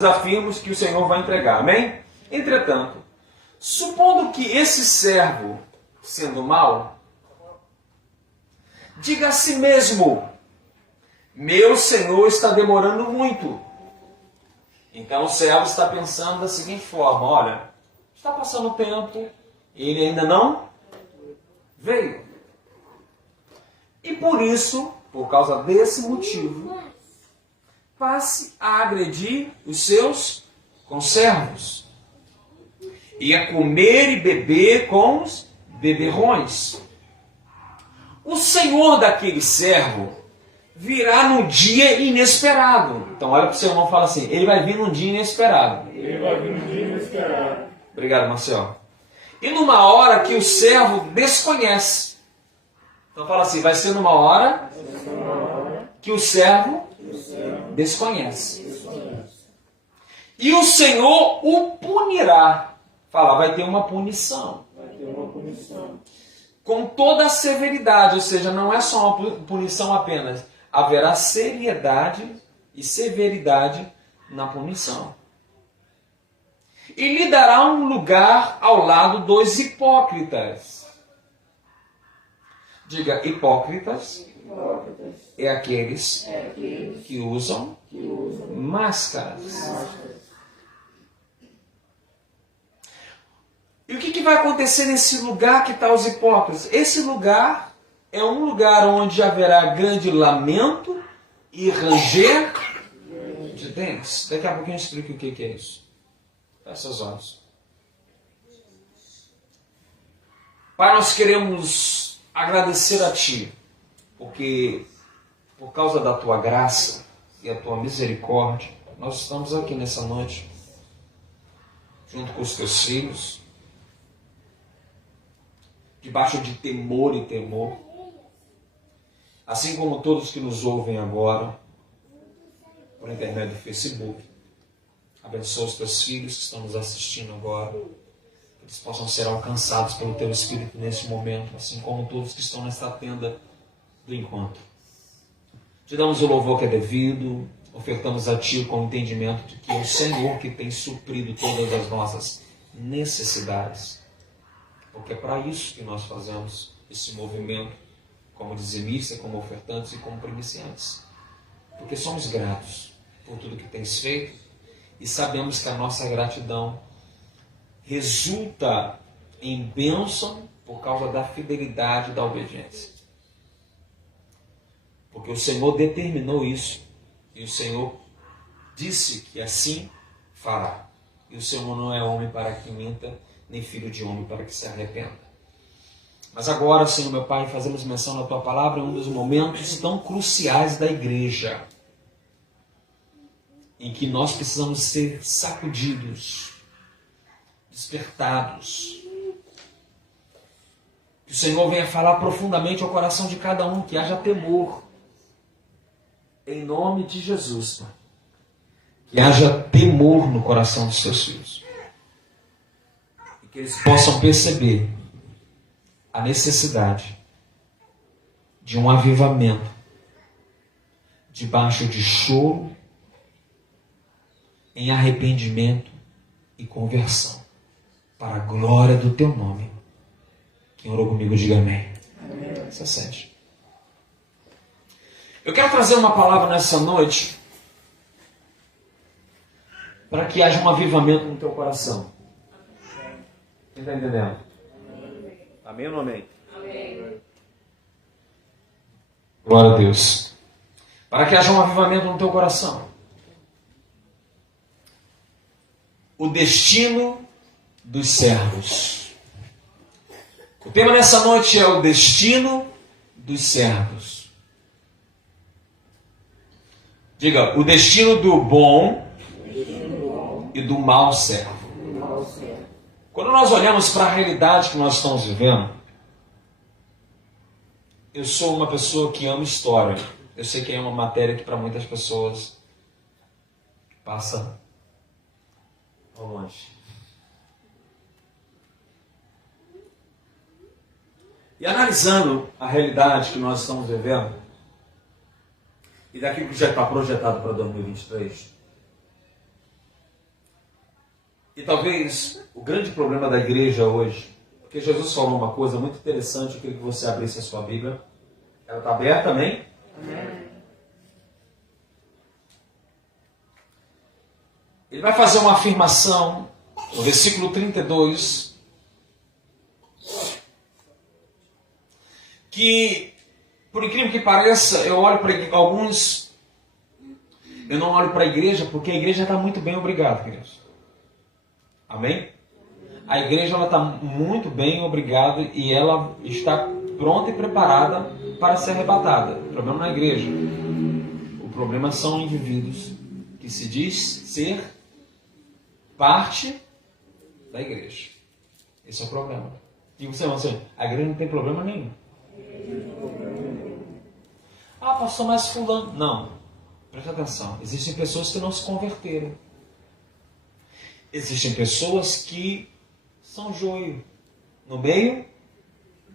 desafios que o Senhor vai entregar, amém? Entretanto, supondo que esse servo, sendo mau, diga a si mesmo: meu Senhor está demorando muito. Então o servo está pensando da seguinte forma: olha, está passando o tempo, ele ainda não veio. E por isso, por causa desse motivo, passe a agredir os seus conservos e a comer e beber com os beberrões. O senhor daquele servo virá num dia inesperado. Então olha para o seu irmão e fala assim: ele vai vir num dia inesperado. Ele vai vir num dia inesperado. Obrigado, Marcelo. E numa hora que o servo desconhece. Então fala assim: vai ser numa hora que o servo desconhece. E o Senhor o punirá. Fala, vai ter uma punição. Vai ter uma punição. Com toda a severidade, ou seja, não é só uma punição apenas. Haverá seriedade e severidade na punição. E lhe dará um lugar ao lado dos hipócritas. Diga, hipócritas é aqueles que usam máscaras. E o que vai acontecer nesse lugar que está os hipócritas? Esse lugar é um lugar onde haverá grande lamento e ranger de dentes. Daqui a pouquinho eu explico o que é isso. Fecha os olhos. Pai, nós queremos agradecer a Ti, porque por causa da Tua graça e a Tua misericórdia, nós estamos aqui nessa noite, junto com os Teus filhos, debaixo de temor e temor, assim como todos que nos ouvem agora, por intermédio do Facebook. Abençoa os Teus filhos que estão nos assistindo agora, que eles possam ser alcançados pelo Teu Espírito nesse momento, assim como todos que estão nesta tenda do encontro. Te damos o louvor que é devido, ofertamos a Ti com o entendimento de que é o Senhor que tem suprido todas as nossas necessidades. Porque é para isso que nós fazemos esse movimento, como dizimista, como ofertantes e como primiciantes. Porque somos gratos por tudo que tens feito e sabemos que a nossa gratidão resulta em bênção por causa da fidelidade e da obediência. Porque o Senhor determinou isso e o Senhor disse que assim fará. E o Senhor não é homem para que minta, nem filho de homem para que se arrependa. Mas agora, Senhor meu Pai, fazemos menção na Tua palavra em um dos momentos tão cruciais da igreja, em que nós precisamos ser sacudidos, despertados. Que o Senhor venha falar profundamente ao coração de cada um, que haja temor. Em nome de Jesus, Pai. Que haja temor no coração dos Seus filhos. E que eles possam perceber a necessidade de um avivamento debaixo de choro, em arrependimento e conversão, para a glória do Teu nome. Quem orou comigo, diga amém. Amém. Se sente. Eu quero trazer uma palavra nessa noite para que haja um avivamento no teu coração. Quem está entendendo? Amém ou não amém? Amém. Glória a Deus. Para que haja um avivamento no teu coração. O destino dos servos. O tema nessa noite é o destino dos servos. Diga, o destino do bom e do mau servo. Quando nós olhamos para a realidade que nós estamos vivendo, eu sou uma pessoa que ama história. Eu sei que é uma matéria que para muitas pessoas passa ao longe. E analisando a realidade que nós estamos vivendo, e daquilo que já está projetado para 2023, E talvez o grande problema da igreja hoje, porque Jesus falou uma coisa muito interessante, eu queria que você abrisse a sua Bíblia. Ela está aberta, amém? Amém. Ele vai fazer uma afirmação no versículo 32, que, por incrível que pareça, eu olho para alguns, eu não olho para a igreja, porque a igreja está muito bem, obrigado, queridos. Amém? A igreja está muito bem, obrigado, e ela está pronta e preparada para ser arrebatada. O problema não é a igreja. O problema são indivíduos que se diz ser parte da igreja. Esse é o problema. E você vai dizer, a igreja não tem problema nenhum. Ah, pastor, mas fulano... Não, presta atenção. Existem pessoas que não se converteram. Existem pessoas que são joio no meio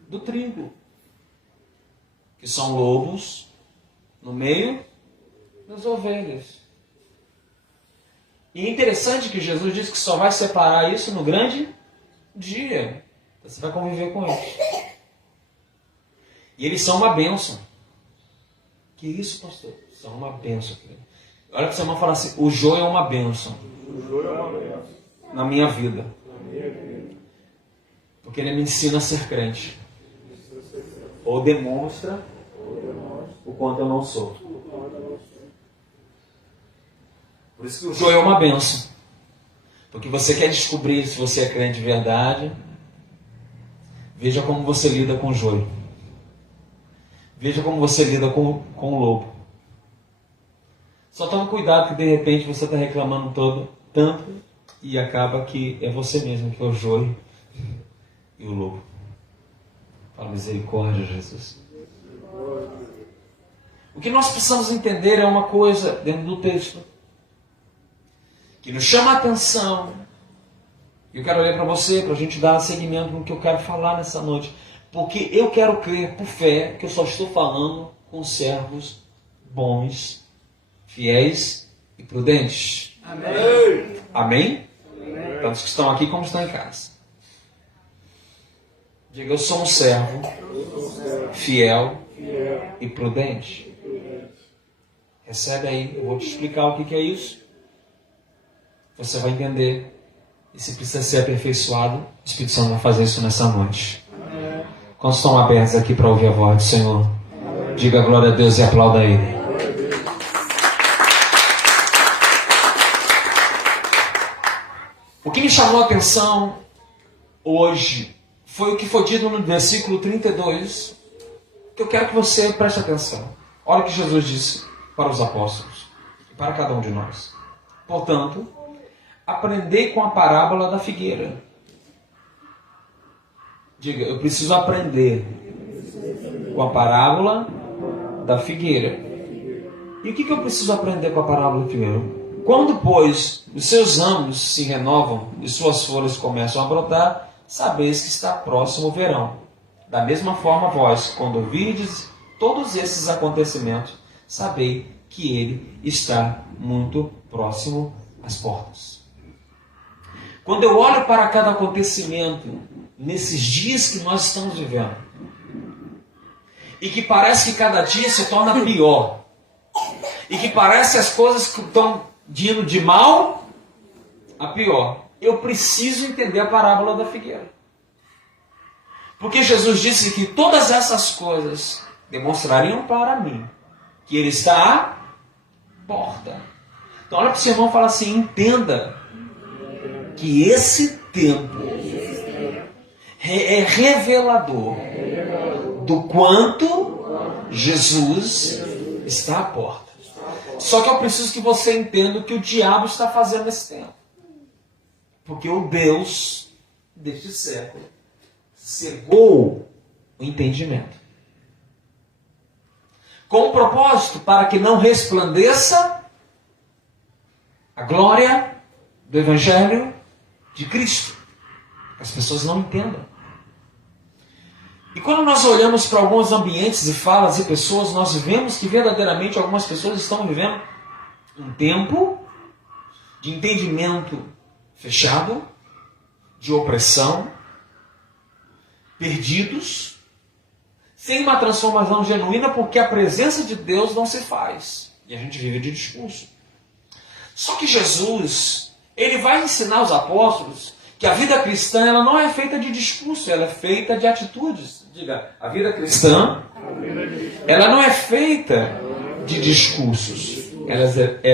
do trigo. Que são lobos no meio das ovelhas. E é interessante que Jesus disse que só vai separar isso no grande dia. Você vai conviver com eles. E eles são uma bênção. Que isso, pastor? São uma bênção. Olha para o seu irmão e fala assim, o joio é uma bênção. O joio é uma bênção. Na minha vida. Na minha vida. Porque ele me ensina a ser crente. Ou demonstra o quanto eu não sou. Por isso que o joio é uma bênção. Porque você quer descobrir se você é crente de verdade. Veja como você lida com o joio. Veja como você lida com o lobo. Só tome cuidado que de repente você está reclamando tanto e acaba que é você mesmo que é o joio e o lobo. Fala, misericórdia, Jesus. O que nós precisamos entender é uma coisa dentro do texto que nos chama a atenção. Eu quero ler para você, para a gente dar seguimento no que eu quero falar nessa noite. Porque eu quero crer por fé que eu só estou falando com servos bons, fiéis e prudentes. Amém? Amém? Tanto que estão aqui como estão em casa. Diga, eu sou um servo fiel e prudente. Recebe aí, eu vou te explicar o que é isso. Você vai entender. E se precisa ser aperfeiçoado, o Espírito Santo vai fazer isso nessa noite. Quantos estão abertos aqui para ouvir a voz do Senhor? Diga glória a Deus e aplauda Ele. O que me chamou a atenção hoje foi o que foi dito no versículo 32, que eu quero que você preste atenção. Olha o que Jesus disse para os apóstolos e para cada um de nós. Portanto, aprendei com a parábola da figueira. Diga, eu preciso aprender com a parábola da figueira. E o que eu preciso aprender com a parábola da figueira? Quando, pois, os seus ramos se renovam e suas folhas começam a brotar, sabeis que está próximo o verão. Da mesma forma, vós, quando ouvirdes todos esses acontecimentos, sabei que ele está muito próximo às portas. Quando eu olho para cada acontecimento nesses dias que nós estamos vivendo, e que parece que cada dia se torna pior, e que parece as coisas que estão indo de mal a pior, eu preciso entender a parábola da figueira. Porque Jesus disse que todas essas coisas demonstrariam para mim que Ele está à porta. Então olha para o seu irmão e fala assim, entenda que esse tempo é revelador do quanto Jesus está à porta. Só que eu preciso que você entenda o que o diabo está fazendo nesse tempo. Porque o Deus deste século cegou o entendimento. Com o propósito para que não resplandeça a glória do Evangelho de Cristo. As pessoas não entendam. E quando nós olhamos para alguns ambientes e falas e pessoas, nós vemos que verdadeiramente algumas pessoas estão vivendo um tempo de entendimento fechado, de opressão, perdidos, sem uma transformação genuína, porque a presença de Deus não se faz. E a gente vive de discurso. Só que Jesus, ele vai ensinar os apóstolos que a vida cristã ela não é feita de discurso, ela é feita de atitudes. Diga, a vida cristã, ela não é feita de discursos, ela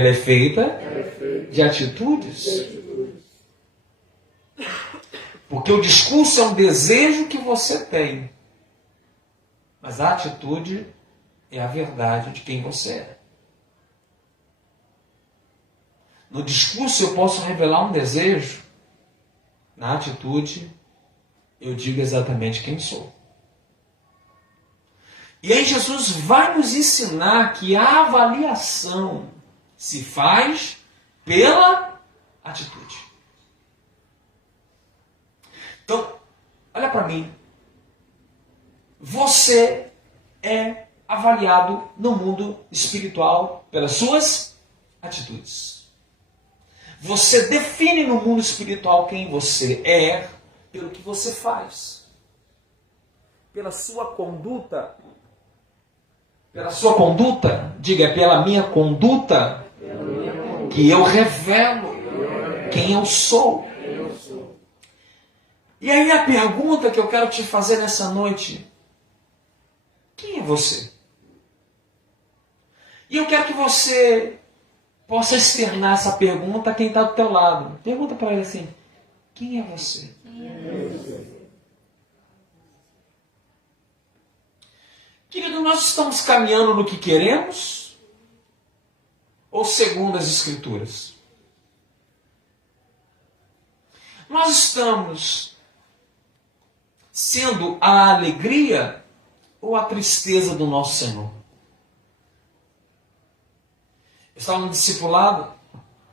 é feita de atitudes. Porque o discurso é um desejo que você tem, mas a atitude é a verdade de quem você é. No discurso eu posso revelar um desejo, na atitude eu digo exatamente quem sou. E aí Jesus vai nos ensinar que a avaliação se faz pela atitude. Então, olha para mim. Você é avaliado no mundo espiritual pelas suas atitudes. Você define no mundo espiritual quem você é pelo que você faz. Pela sua conduta. Pela sua conduta, diga, é pela minha conduta que eu revelo quem eu sou. E aí a pergunta que eu quero te fazer nessa noite: quem é você? E eu quero que você possa externar essa pergunta a quem está do teu lado. Pergunta para ele assim: quem é você? Querido, nós estamos caminhando no que queremos ou segundo as Escrituras? Nós estamos sendo a alegria ou a tristeza do nosso Senhor? Eu estava num discipulado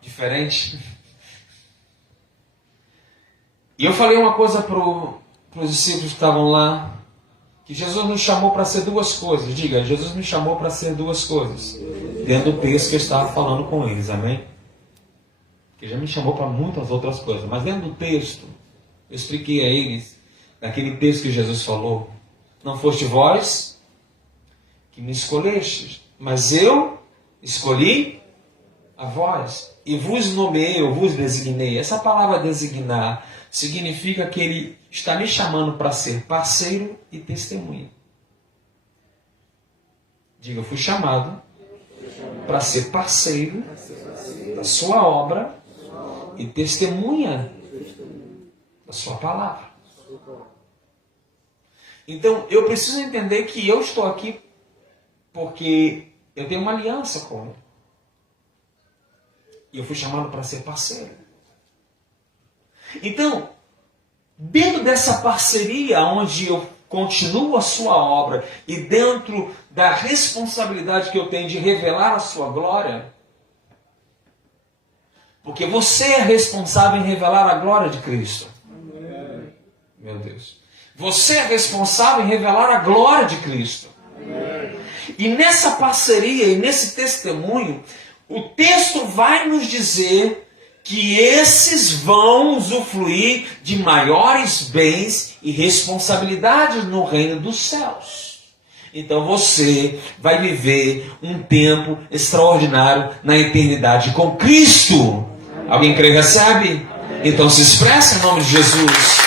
diferente. E eu falei uma coisa para os discípulos que estavam lá, que Jesus nos chamou para ser duas coisas. Diga, Jesus me chamou para ser duas coisas. Dentro do texto que eu estava falando com eles, amém? Que já me chamou para muitas outras coisas. Mas dentro do texto, eu expliquei a eles, naquele texto que Jesus falou: não foste vós que me escolhestes, mas eu escolhi a vós. E vos nomeei, eu vos designei. Essa palavra designar significa que ele está me chamando para ser parceiro e testemunha. Diga, eu fui chamado para ser parceiro da sua obra e testemunha da sua palavra. Então, eu preciso entender que eu estou aqui porque eu tenho uma aliança com ele. E eu fui chamado para ser parceiro. Então, dentro dessa parceria, onde eu continuo a sua obra e dentro da responsabilidade que eu tenho de revelar a sua glória, porque você é responsável em revelar a glória de Cristo. Amém. Meu Deus. Você é responsável em revelar a glória de Cristo. Amém. E nessa parceria e nesse testemunho, o texto vai nos dizer que esses vão usufruir de maiores bens e responsabilidades no reino dos céus. Então você vai viver um tempo extraordinário na eternidade com Cristo. Alguém crê e recebe? Então se expressa em nome de Jesus.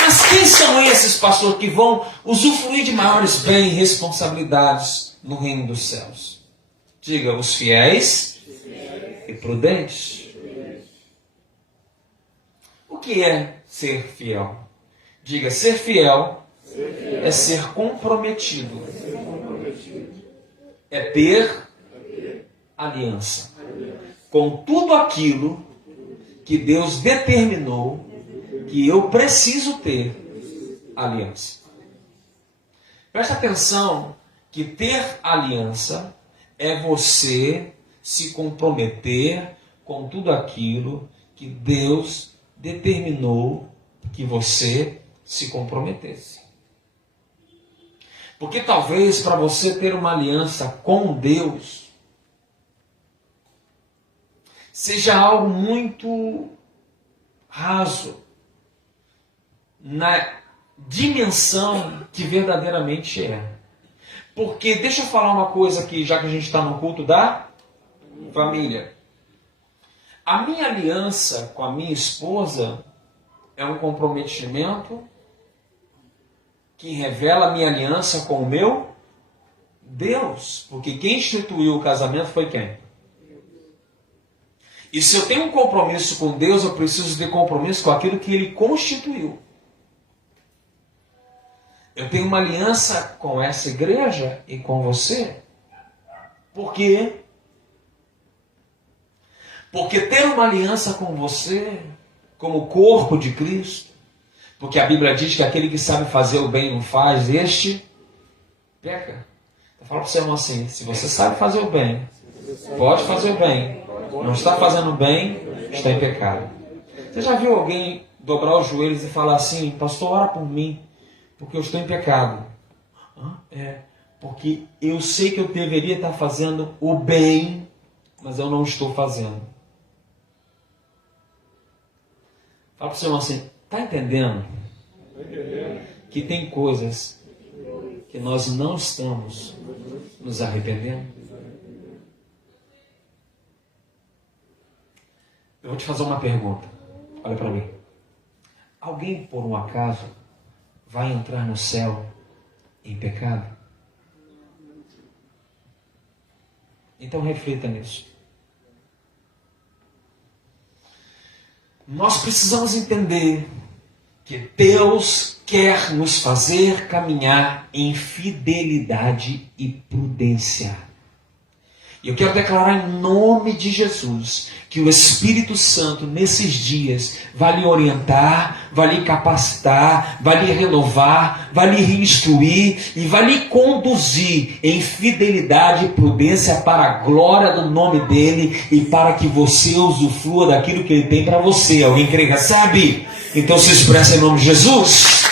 Mas quem são esses, pastor, que vão usufruir de maiores bens e responsabilidades no reino dos céus? Diga, os fiéis e prudentes. O que é ser fiel? Diga, ser fiel é ser comprometido. É ter aliança com tudo aquilo que Deus determinou que eu preciso ter aliança. Presta atenção que ter aliança é você se comprometer com tudo aquilo que Deus determinou que você se comprometesse. Porque talvez para você ter uma aliança com Deus, seja algo muito raso na dimensão que verdadeiramente é. Porque, deixa eu falar uma coisa aqui, já que a gente está no culto da família. A minha aliança com a minha esposa é um comprometimento que revela a minha aliança com o meu Deus. Porque quem instituiu o casamento foi quem? E se eu tenho um compromisso com Deus, eu preciso ter compromisso com aquilo que Ele constituiu. Eu tenho uma aliança com essa igreja e com você. Por quê? Porque ter uma aliança com você, como corpo de Cristo, porque a Bíblia diz que aquele que sabe fazer o bem não faz, este peca. Eu falo para você, irmão, assim, se você sabe fazer o bem, pode fazer o bem, não está fazendo o bem, está em pecado. Você já viu alguém dobrar os joelhos e falar assim, pastor, ora por mim, porque eu estou em pecado? Porque eu sei que eu deveria estar fazendo o bem, mas eu não estou fazendo. Fala para o Senhor assim, está entendendo? Que tem coisas que nós não estamos nos arrependendo? Eu vou te fazer uma pergunta. Olha para mim. Alguém, por um acaso, vai entrar no céu em pecado? Então reflita nisso. Nós precisamos entender que Deus quer nos fazer caminhar em fidelidade e prudência. E eu quero declarar em nome de Jesus que o Espírito Santo nesses dias vai lhe orientar, vai lhe capacitar, vai lhe renovar, vai lhe reinstruir e vai lhe conduzir em fidelidade e prudência para a glória do nome dele e para que você usufrua daquilo que ele tem para você. Alguém crê, recebe? Então se expressa em nome de Jesus.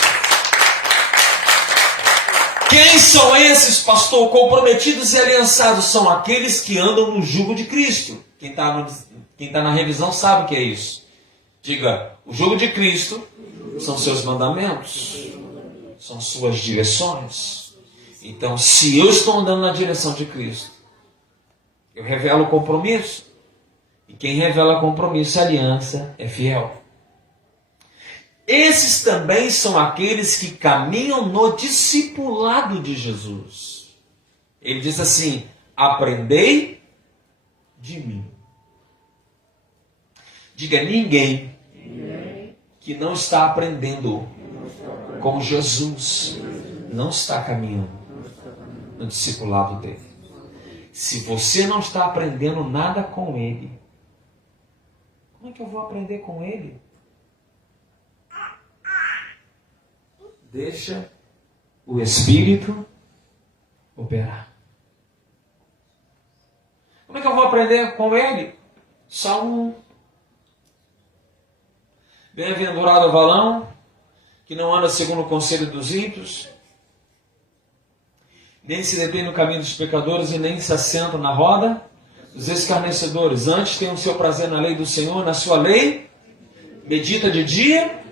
Quem são esses, pastor? Comprometidos e aliançados são aqueles que andam no jugo de Cristo. Quem está na revisão sabe o que é isso. Diga, o jugo de Cristo são seus mandamentos, são suas direções. Então, se eu estou andando na direção de Cristo, eu revelo o compromisso. E quem revela compromisso e aliança é fiel. Esses também são aqueles que caminham no discipulado de Jesus. Ele diz assim, aprendei de mim. Diga, ninguém que não está aprendendo com Jesus não está caminhando no discipulado dele. Se você não está aprendendo nada com ele, como é que eu vou aprender com ele? Deixa o Espírito operar. Como é que eu vou aprender com ele? Salmo 1. Bem-aventurado o varão que não anda segundo o conselho dos ímpios, nem se detém no caminho dos pecadores e nem se assenta na roda dos escarnecedores. Antes tem o seu prazer na lei do Senhor, na sua lei medita de dia,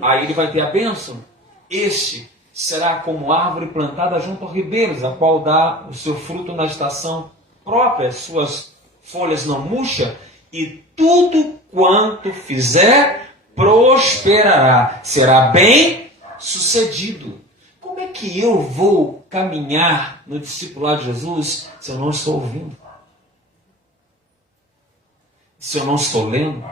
aí ele vai ter a bênção. Este será como árvore plantada junto aos ribeiros, a qual dá o seu fruto na estação própria, suas folhas não murcham, e tudo quanto fizer prosperará, será bem sucedido. Como é que eu vou caminhar no discipulado de Jesus se eu não estou ouvindo? Se eu não estou lendo?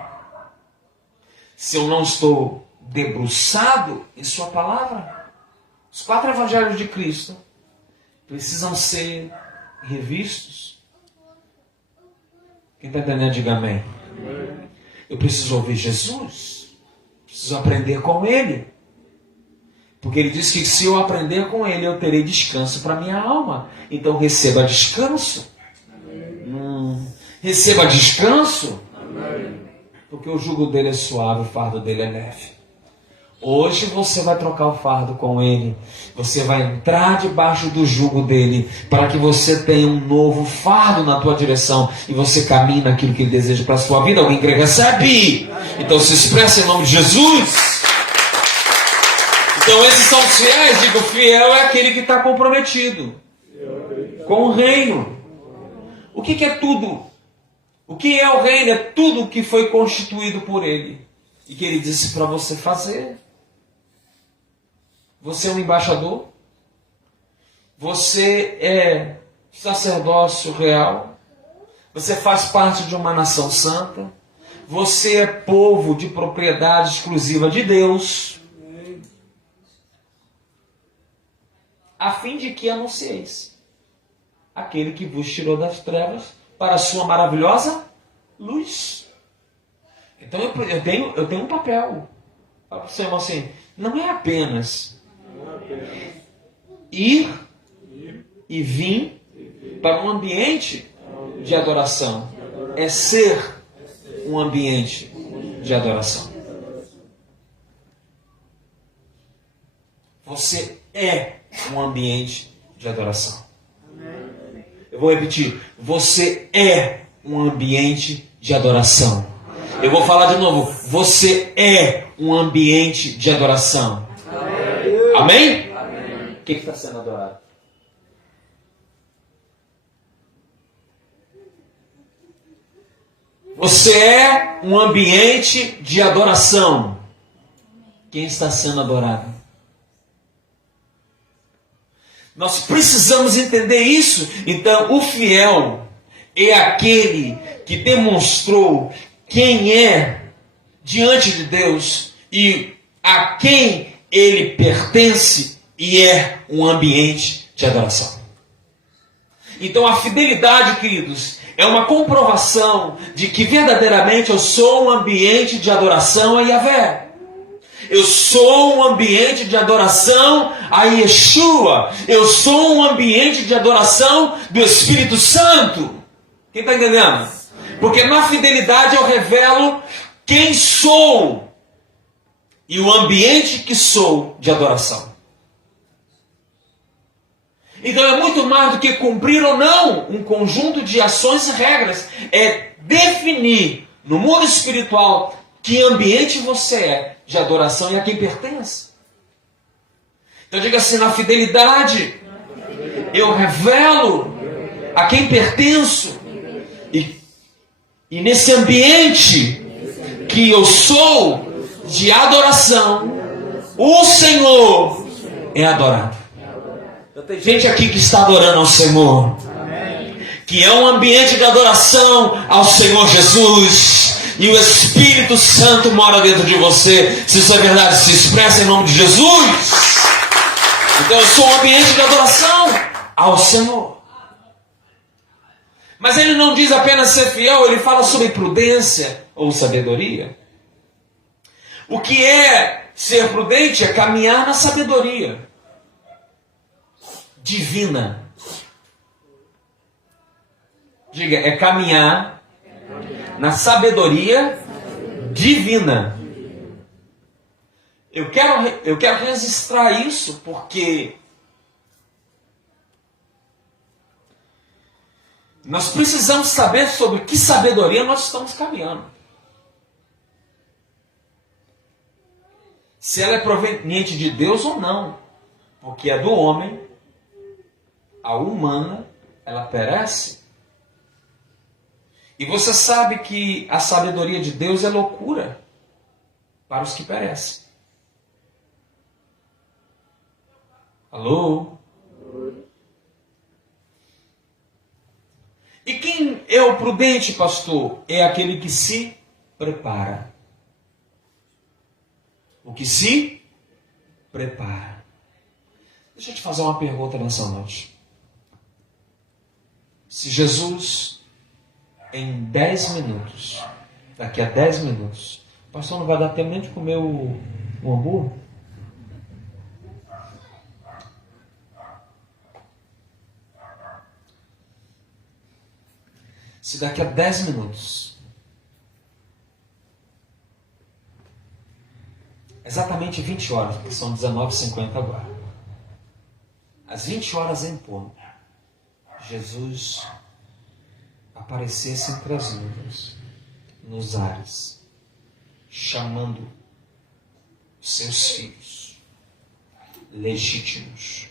Se eu não estou debruçado em sua palavra? Os 4 evangelhos de Cristo precisam ser revistos. Quem está entendendo, diga amém. Eu preciso ouvir Jesus, preciso aprender com Ele, porque Ele disse que se eu aprender com Ele, eu terei descanso para minha alma. Então receba descanso. Receba descanso, porque o jugo dele é suave, o fardo dele é leve. Hoje você vai trocar o fardo com Ele. Você vai entrar debaixo do jugo dele, para que você tenha um novo fardo na tua direção e você caminhe naquilo que Ele deseja para a sua vida. Alguém crê que recebe? Então se expressa em nome de Jesus. Então esses são os fiéis. Digo, fiel é aquele que está comprometido com o reino. O que é tudo? O que é o reino? É tudo que foi constituído por Ele e que Ele disse para você fazer. Você é um embaixador. Você é sacerdócio real. Você faz parte de uma nação santa. Você é povo de propriedade exclusiva de Deus. A fim de que anuncieis aquele que vos tirou das trevas para a sua maravilhosa luz. Então eu tenho um papel. Fala para o seu irmão assim, não é apenas ir e vir para um ambiente de adoração. É ser um ambiente de adoração. Você é um ambiente de adoração. Eu vou repetir. Você é um ambiente de adoração. Eu vou falar de novo. Você é um ambiente de adoração. Amém? Amém. O que está sendo adorado? Você é um ambiente de adoração. Quem está sendo adorado? Nós precisamos entender isso. Então, o fiel é aquele que demonstrou quem é diante de Deus e a quem ele pertence e é um ambiente de adoração. Então a fidelidade, queridos, é uma comprovação de que verdadeiramente eu sou um ambiente de adoração a Yahvé. Eu sou um ambiente de adoração a Yeshua. Eu sou um ambiente de adoração do Espírito Santo. Quem está entendendo? Porque na fidelidade eu revelo quem sou e o ambiente que sou de adoração. Então é muito mais do que cumprir ou não um conjunto de ações e regras. É definir no mundo espiritual que ambiente você é de adoração e a quem pertence. Então diga assim, na fidelidade eu revelo a quem pertenço. E nesse ambiente que eu sou de adoração, o Senhor é adorado. Então, tem gente aqui que está adorando ao Senhor, que é um ambiente de adoração ao Senhor Jesus, e o Espírito Santo mora dentro de você. Se isso é verdade, se expressa em nome de Jesus. Então eu sou um ambiente de adoração ao Senhor. Mas ele não diz apenas ser fiel, ele fala sobre prudência ou sabedoria. O que é ser prudente é caminhar na sabedoria divina. Diga, é caminhar na sabedoria divina. Eu quero registrar isso porque nós precisamos saber sobre que sabedoria nós estamos caminhando. Se ela é proveniente de Deus ou não. Porque a do homem, a humana, ela perece. E você sabe que a sabedoria de Deus é loucura para os que perecem. Alô? E quem é o prudente, pastor? É aquele que se prepara. O que se prepara. Deixa eu te fazer uma pergunta nessa noite. Se Jesus, em 10 minutos, daqui a 10 minutos, pastor, não vai dar tempo nem de comer o hambúrguer? Se daqui a 10 minutos exatamente 20 horas, porque são 19h50 agora. Às 20 horas em ponto, Jesus aparecesse entre as nuvens, nos ares, chamando os seus filhos legítimos.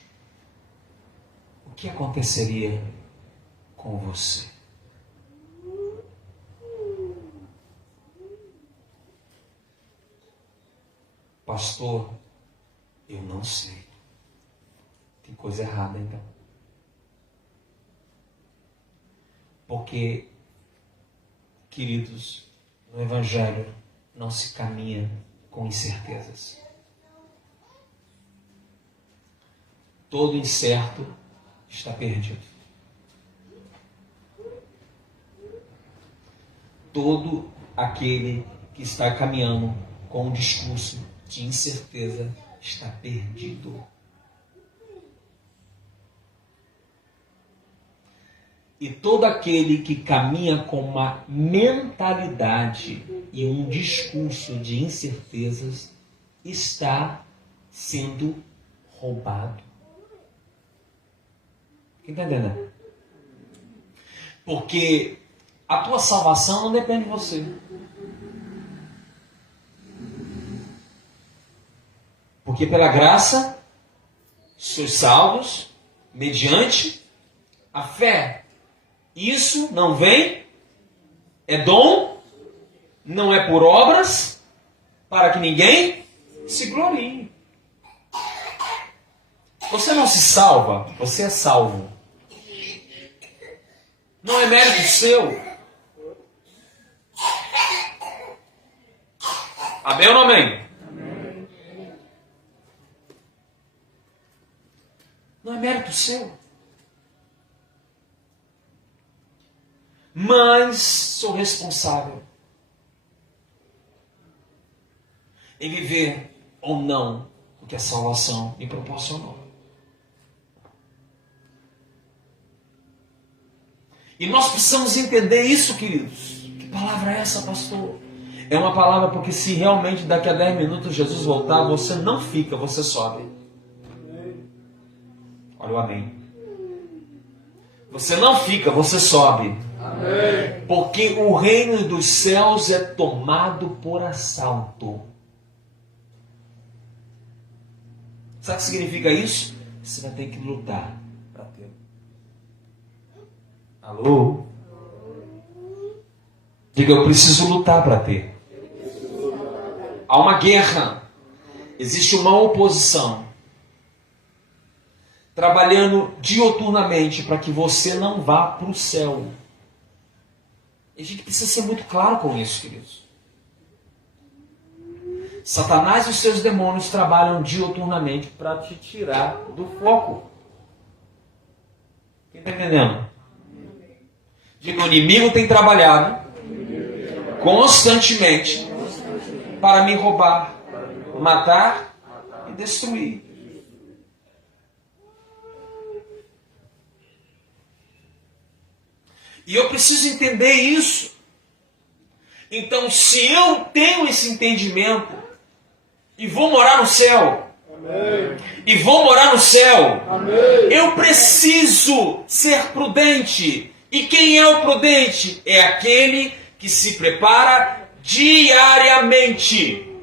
O que aconteceria com você? Pastor, eu não sei. Tem coisa errada então. Porque, queridos, no Evangelho não se caminha com incertezas. Todo incerto está perdido. Todo aquele que está caminhando com um discurso de incerteza está perdido. E todo aquele que caminha com uma mentalidade e um discurso de incertezas está sendo roubado. Está entendendo? Porque a tua salvação não depende de você. Porque pela graça sois salvos mediante a fé. Isso não vem, é dom, não é por obras, para que ninguém se glorie. Você não se salva, você é salvo. Não é mérito seu. Amém ou não amém? Não é mérito seu. Mas sou responsável em viver ou não o que a salvação me proporcionou. E nós precisamos entender isso, queridos. Que palavra é essa, pastor? É uma palavra porque se realmente daqui a 10 minutos Jesus voltar, você não fica, você sobe. Olha o amém. Você não fica, você sobe. Amém. Porque o reino dos céus é tomado por assalto. Sabe o que significa isso? Você vai ter que lutar para ter. Alô? Diga, eu preciso lutar para ter. Há uma guerra. Existe uma oposição. Trabalhando dioturnamente para que você não vá para o céu. E a gente precisa ser muito claro com isso, queridos. Satanás e os seus demônios trabalham dioturnamente para te tirar do foco. Quem está entendendo? Diga, o inimigo tem trabalhado constantemente para me roubar, matar e destruir. E eu preciso entender isso. Então, se eu tenho esse entendimento e vou morar no céu, amém, e vou morar no céu, amém, eu preciso ser prudente. E quem é o prudente? É aquele que se prepara diariamente.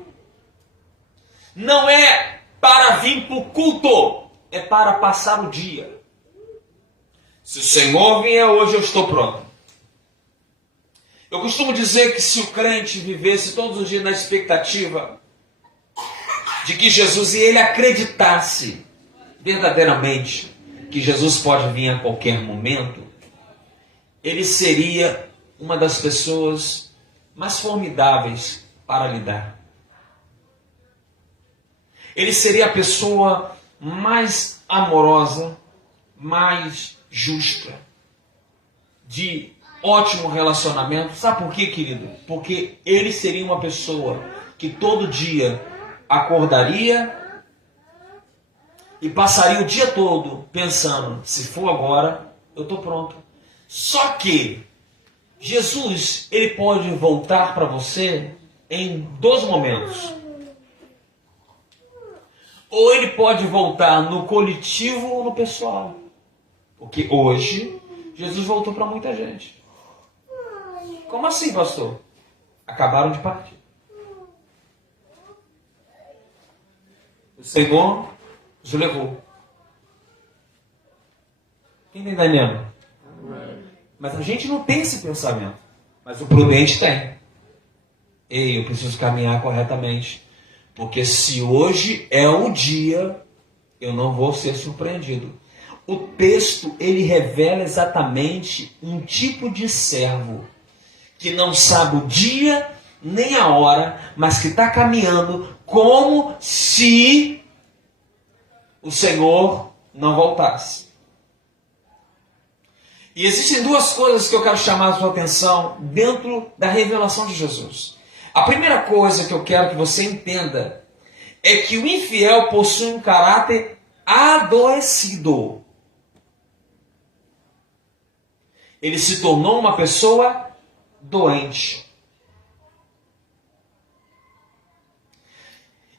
Não é para vir para o culto, é para passar o dia. Se o Senhor vier hoje, eu estou pronto. Eu costumo dizer que se o crente vivesse todos os dias na expectativa de que Jesus, e ele acreditasse verdadeiramente que Jesus pode vir a qualquer momento, ele seria uma das pessoas mais formidáveis para lidar. Ele seria a pessoa mais amorosa, mais justa, de ótimo relacionamento. Sabe por quê, querido? Porque ele seria uma pessoa que todo dia acordaria e passaria o dia todo pensando, se for agora, eu estou pronto. Só que Jesus, ele pode voltar para você em 2 momentos. ou ele pode voltar no coletivo ou no pessoal. Porque hoje, Jesus voltou para muita gente. Como assim, pastor? Acabaram de partir. O Senhor os levou. Quem está entendendo? Mas a gente não tem esse pensamento. Mas o prudente tem. Ei, eu preciso caminhar corretamente. Porque se hoje é o dia, eu não vou ser surpreendido. O texto, ele revela exatamente um tipo de servo que não sabe o dia nem a hora, mas que está caminhando como se o Senhor não voltasse. E existem duas coisas que eu quero chamar a sua atenção dentro da revelação de Jesus. A primeira coisa que eu quero que você entenda é que o infiel possui um caráter adoecido. Ele se tornou uma pessoa doente.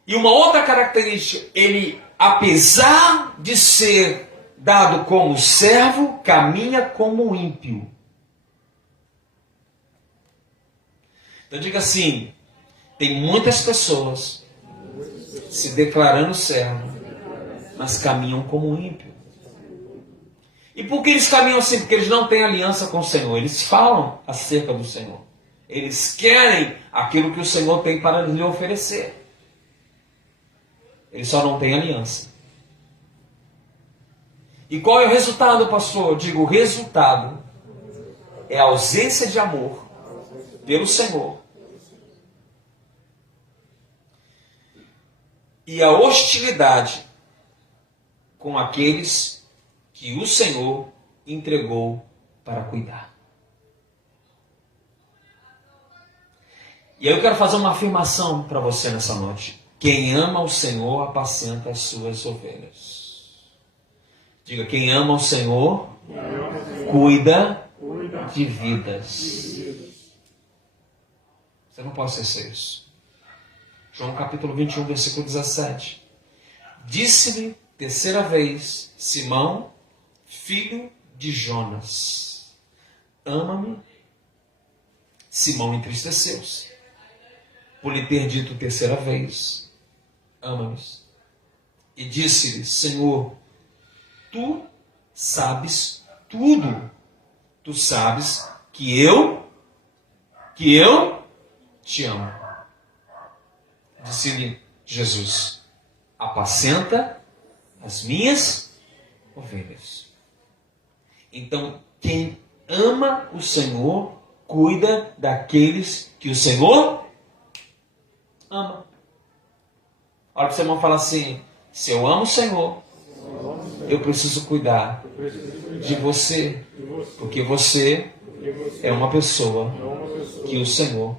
E uma outra característica, ele, apesar de ser dado como servo, caminha como ímpio. Então diga assim, tem muitas pessoas se declarando servo, mas caminham como ímpio. E por que eles caminham assim? Porque eles não têm aliança com o Senhor. Eles falam acerca do Senhor. Eles querem aquilo que o Senhor tem para lhe oferecer. Eles só não têm aliança. E qual é o resultado, pastor? Eu digo, o resultado é a ausência de amor pelo Senhor. E a hostilidade com aqueles que o Senhor entregou para cuidar. E aí eu quero fazer uma afirmação para você nessa noite. Quem ama o Senhor apacenta as suas ovelhas. Diga, quem ama o Senhor cuida de vidas. Você não pode esquecer isso. João capítulo 21, versículo 17. Disse-lhe terceira vez, Simão, filho de Jonas, ama-me? Simão entristeceu-se por lhe ter dito terceira vez, ama-me. E disse-lhe, Senhor, tu sabes tudo. Tu sabes que eu te amo. Disse-lhe Jesus, apacenta as minhas ovelhas. Então, quem ama o Senhor, cuida daqueles que o Senhor ama. Olha para o seu irmão e fala assim, se eu amo o Senhor, eu preciso cuidar de você, porque você é uma pessoa que o Senhor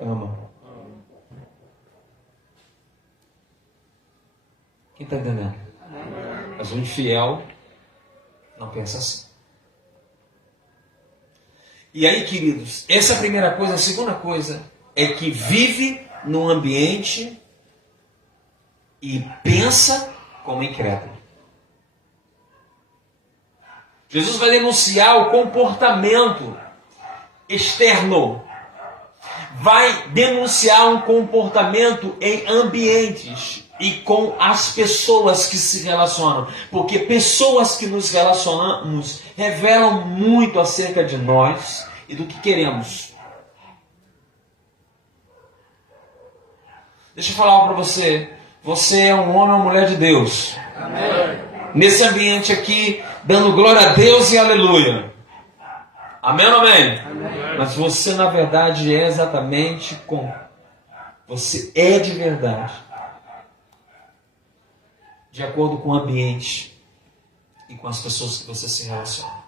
ama. Quem está entendendo? Mas o infiel não pensa assim. E aí, queridos, essa é a primeira coisa. A segunda coisa é que vive num ambiente e pensa como incrédulo. Jesus vai denunciar o comportamento externo. Vai denunciar um comportamento em ambientes e com as pessoas que se relacionam. Porque pessoas que nos relacionamos revelam muito acerca de nós e do que queremos. Deixa eu falar algo para você. Você é um homem ou mulher de Deus. Amém. Nesse ambiente aqui, dando glória a Deus e aleluia. Amém ou amém? Amém. Mas você, na verdade, é exatamente como. Você é de verdade. De acordo com o ambiente e com as pessoas que você se relaciona.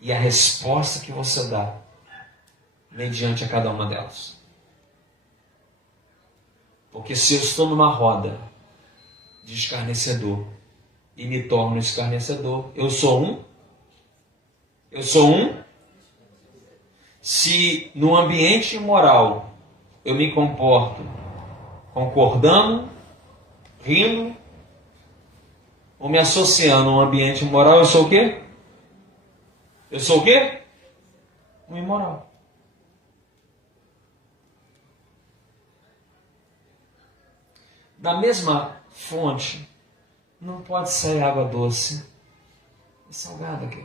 E a resposta que você dá mediante a cada uma delas. Porque se eu estou numa roda de escarnecedor e me torno escarnecedor, eu sou um. Se no ambiente moral eu me comporto concordando rindo, ou me associando a um ambiente moral, eu sou o quê? Eu sou o quê? Um imoral. Da mesma fonte, não pode sair água doce e salgada aqui.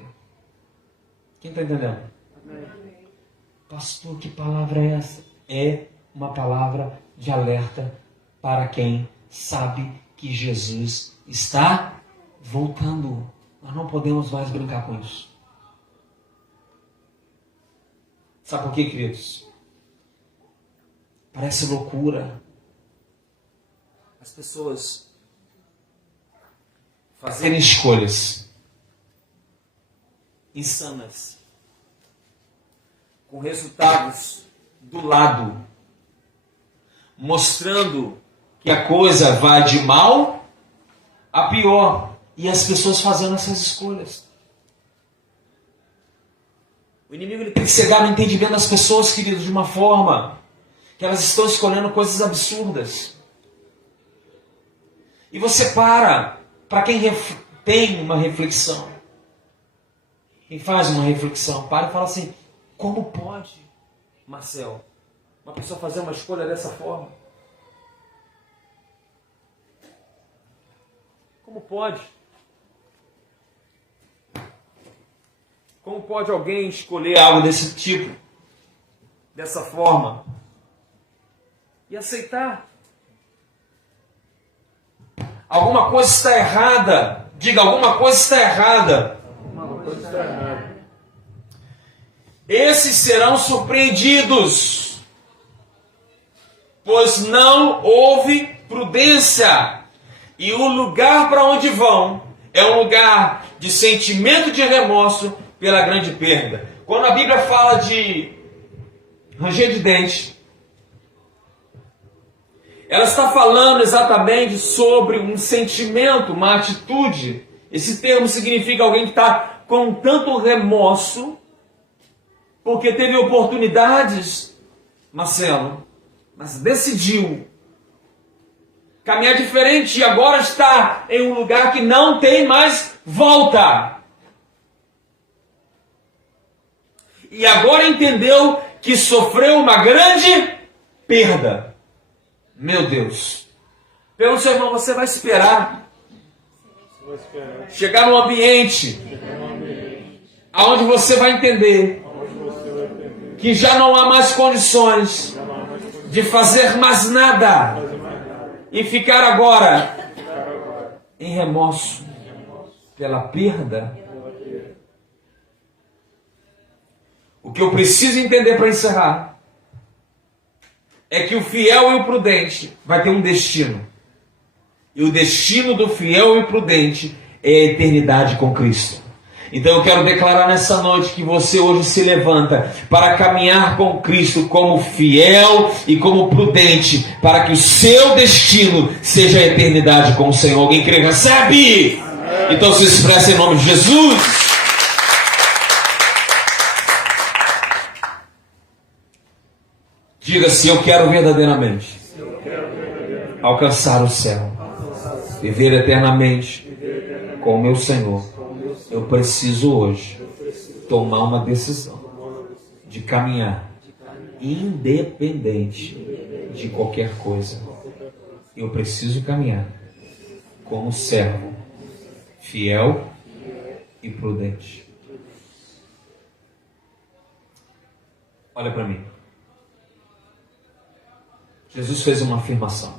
Quem está entendendo? Amém. Pastor, que palavra é essa? É uma palavra de alerta para quem sabe que Jesus está voltando. Nós não podemos mais brincar com isso. Sabe por quê, queridos? Parece loucura. As pessoas fazerem escolhas insanas, com resultados do lado, mostrando que a coisa vai de mal a pior, e as pessoas fazendo essas escolhas. O inimigo ele tem que cegar no entendimento das pessoas, queridos, de uma forma que elas estão escolhendo coisas absurdas. E você para quem tem uma reflexão, quem faz uma reflexão, para e fala assim, como pode, Marcel, uma pessoa fazer uma escolha dessa forma? Como pode? Como pode alguém escolher algo desse tipo, dessa forma, e aceitar? Alguma coisa está errada. Diga, alguma coisa está errada. Alguma coisa está errada. Esses serão surpreendidos, pois não houve prudência. E o lugar para onde vão é um lugar de sentimento de remorso pela grande perda. Quando a Bíblia fala de ranger de dente, ela está falando exatamente sobre um sentimento, uma atitude. Esse termo significa alguém que está com tanto remorso, porque teve oportunidades, Marcelo, mas decidiu caminhar diferente e agora está em um lugar que não tem mais volta. E agora entendeu que sofreu uma grande perda. Meu Deus. Pergunta ao seu irmão, você vai esperar chegar num ambiente aonde você vai entender que já não há mais condições de fazer mais nada e ficar agora em remorso pela perda? O que eu preciso entender para encerrar é que o fiel e o prudente vai ter um destino. E o destino do fiel e prudente é a eternidade com Cristo. Então eu quero declarar nessa noite que você hoje se levanta para caminhar com Cristo como fiel e como prudente, para que o seu destino seja a eternidade com o Senhor. Alguém crê? Recebe! Amém. Então se expressa em nome de Jesus. Diga se eu quero verdadeiramente alcançar o céu, viver eternamente com o meu Senhor. Eu preciso hoje tomar uma decisão de caminhar independente de qualquer coisa. Eu preciso caminhar como servo, fiel e prudente. Olha para mim. Jesus fez uma afirmação.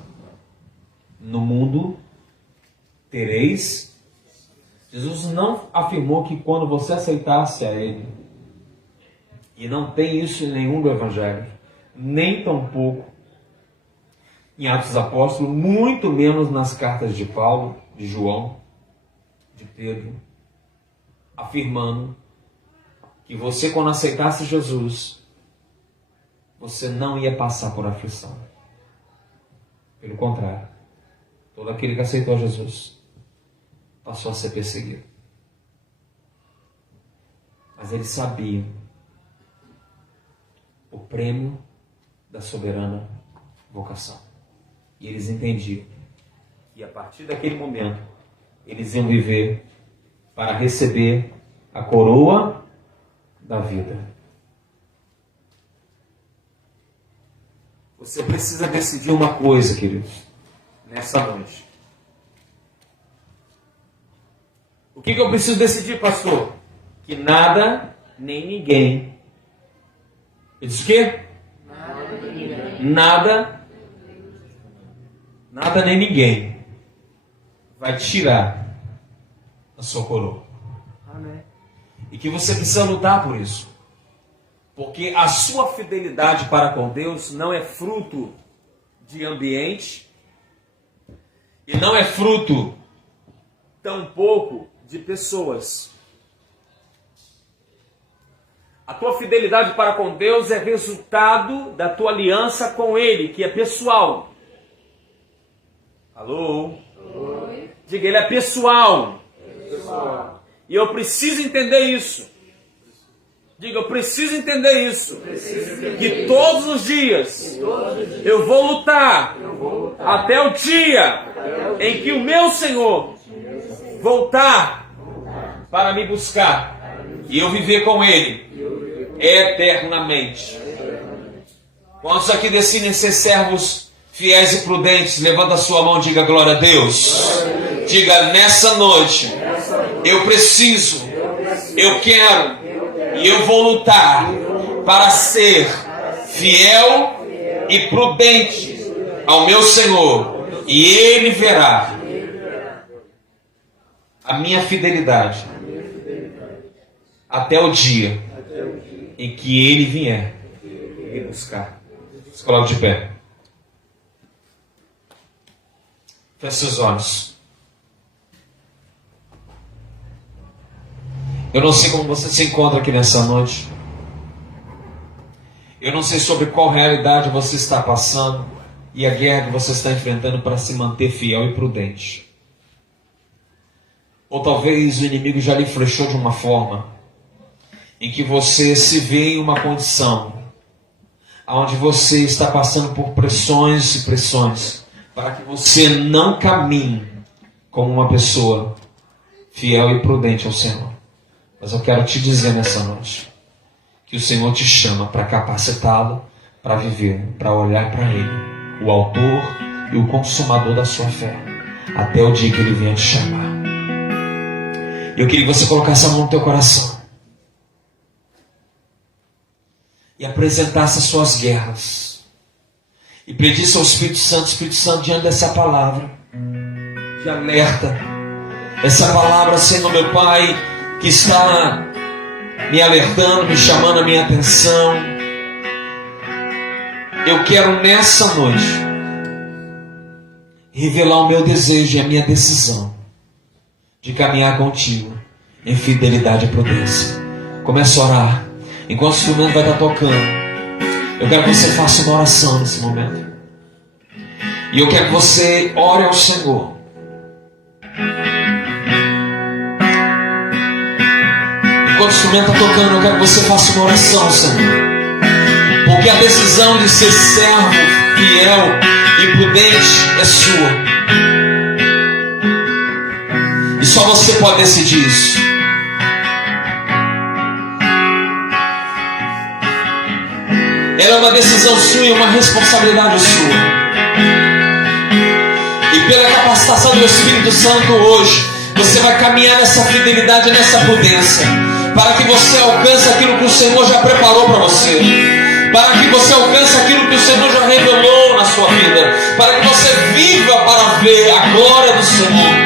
No mundo tereis. Jesus não afirmou que quando você aceitasse a Ele, e não tem isso em nenhum do Evangelho, nem tampouco em Atos dos Apóstolos, muito menos nas cartas de Paulo, de João, de Pedro, afirmando que você, quando aceitasse Jesus, você não ia passar por aflição. Pelo contrário, todo aquele que aceitou Jesus passou a ser perseguido. Mas eles sabiam o prêmio da soberana vocação. E eles entendiam que a partir daquele momento eles iam viver para receber a coroa da vida. Você precisa decidir uma coisa, queridos, nessa noite. O que eu preciso decidir, pastor? Que nada nem ninguém. Ele diz o quê? Nada nem ninguém vai tirar a sua coroa. Amém. E que você precisa lutar por isso. Porque a sua fidelidade para com Deus não é fruto de ambiente e não é fruto tampouco de pessoas. A tua fidelidade para com Deus é resultado da tua aliança com Ele, que é pessoal. Alô? Oi. Diga, Ele é pessoal. Pessoal. E eu preciso entender isso. Diga, eu preciso entender isso. Que todos os dias eu vou lutar até o dia em que o meu Senhor voltar para me buscar e eu viver com Ele eternamente. Quantos aqui decidem ser servos fiéis e prudentes? Levanta a sua mão e diga glória a Deus. Diga, nessa noite eu preciso, eu quero e eu vou lutar para ser fiel e prudente ao meu Senhor, e Ele verá a minha fidelidade até o dia em que Ele vier me buscar. Se coloque de pé. Feche seus olhos. Eu não sei como você se encontra aqui nessa noite. Eu não sei sobre qual realidade você está passando e a guerra que você está enfrentando para se manter fiel e prudente. Ou talvez o inimigo já lhe flechou de uma forma em que você se vê em uma condição onde você está passando por pressões e pressões para que você não caminhe como uma pessoa fiel e prudente ao Senhor. Mas eu quero te dizer nessa noite que o Senhor te chama para capacitá-lo, para viver, para olhar para Ele, o autor e o consumador da sua fé, até o dia que Ele venha te chamar. Eu queria que você colocasse a mão no teu coração e apresentasse as suas guerras e pedisse ao Espírito Santo, diante dessa palavra de alerta, essa palavra, Senhor meu Pai, que está me alertando, me chamando a minha atenção. Eu quero nessa noite revelar o meu desejo e a minha decisão de caminhar contigo em fidelidade e prudência. Comece a orar. Enquanto o instrumento vai estar tocando, eu quero que você faça uma oração nesse momento. E eu quero que você ore ao Senhor. Enquanto o instrumento está tocando, eu quero que você faça uma oração ao Senhor. Porque a decisão de ser servo, fiel e prudente é sua. E só você pode decidir isso. Ela é uma decisão sua e uma responsabilidade sua. E pela capacitação do Espírito Santo hoje, você vai caminhar nessa fidelidade, nessa prudência, para que você alcance aquilo que o Senhor já preparou para você, para que você alcance aquilo que o Senhor já revelou na sua vida, para que você viva para ver a glória do Senhor.